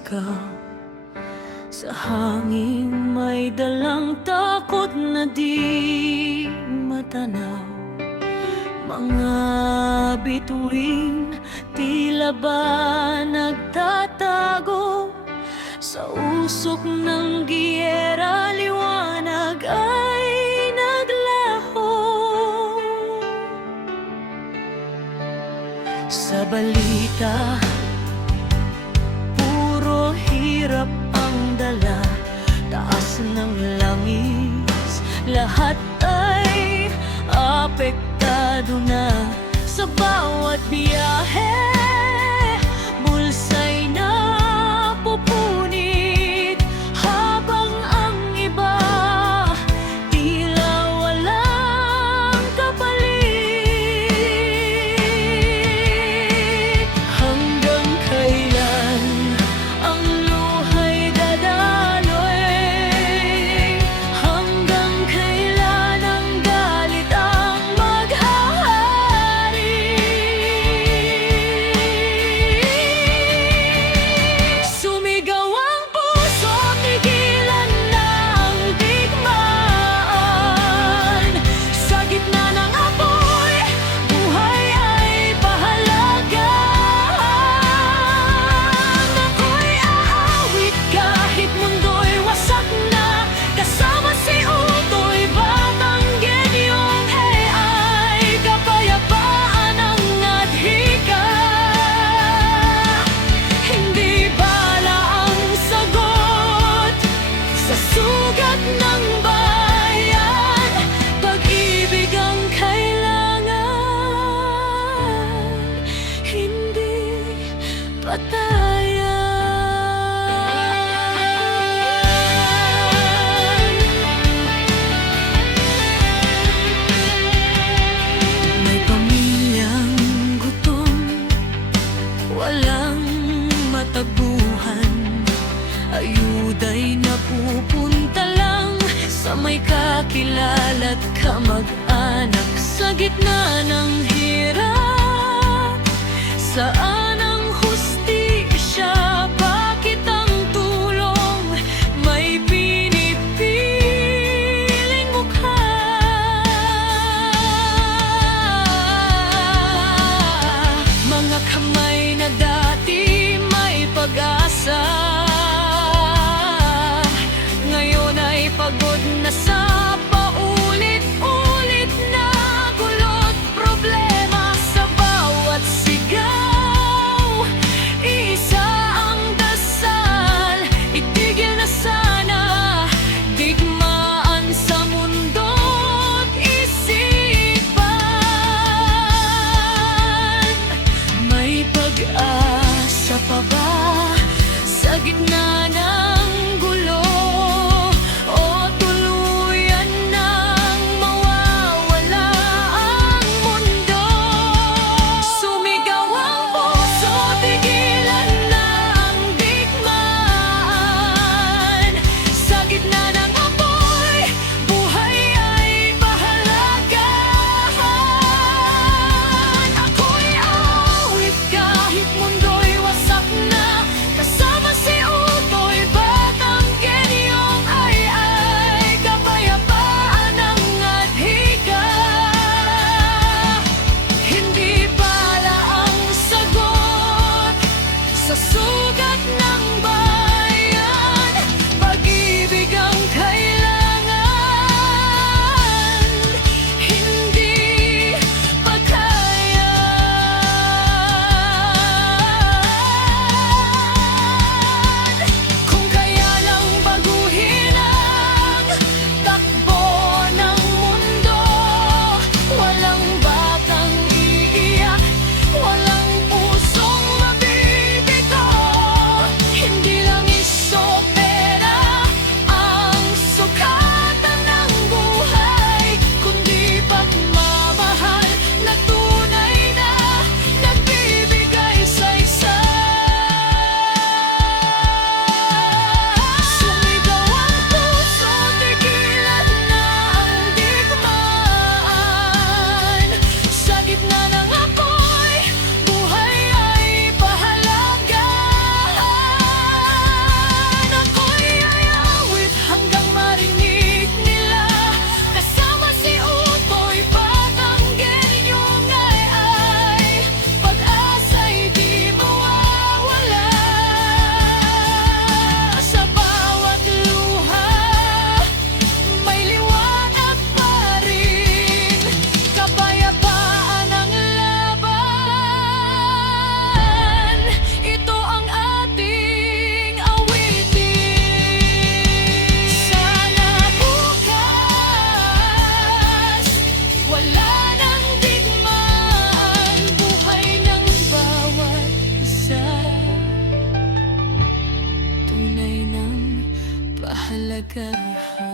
sigaw sa hangin, may dalang takot na di matanaw. Mga bituin tila ba nagtatago sa usok ng giyera, liwanag ay naglaho. Sa balita, puro hirap ang dala, taas ng langis, lahat ay apektado na. Sa bawat biyahe, bulsa'y napupunit, habang ang iba tila walang kapalit. Hanggang kailan ang luha'y dadaloy? Hanggang kailan ang galit ang maghahari? Sumigaw ang puso, tigilan na ang digmaan. Sa gitna ng apoy, buhay ay pahalaga. Ako'y aawit kahit mundo'y wasak na, kasama si Utoy Batang Genyong AI, kapayapaan ang adhika. Hindi bala ang sagot sa sugat ng bayan, pag-ibig ang kailangan, hindi patayan. May pamilyang gutom, walang matabuhan, ayuda'y napupunta lang sa may kakilala't kamag-anak. Sa gitna ng hirap, saan ang hustisya? Bakit ang tulong may pinipiling mukha? Mga kamay na dati may pag-asa, ngayon ay pagod na sa paulit-ulit na gulo't problema. Sa bawat sigaw, كرها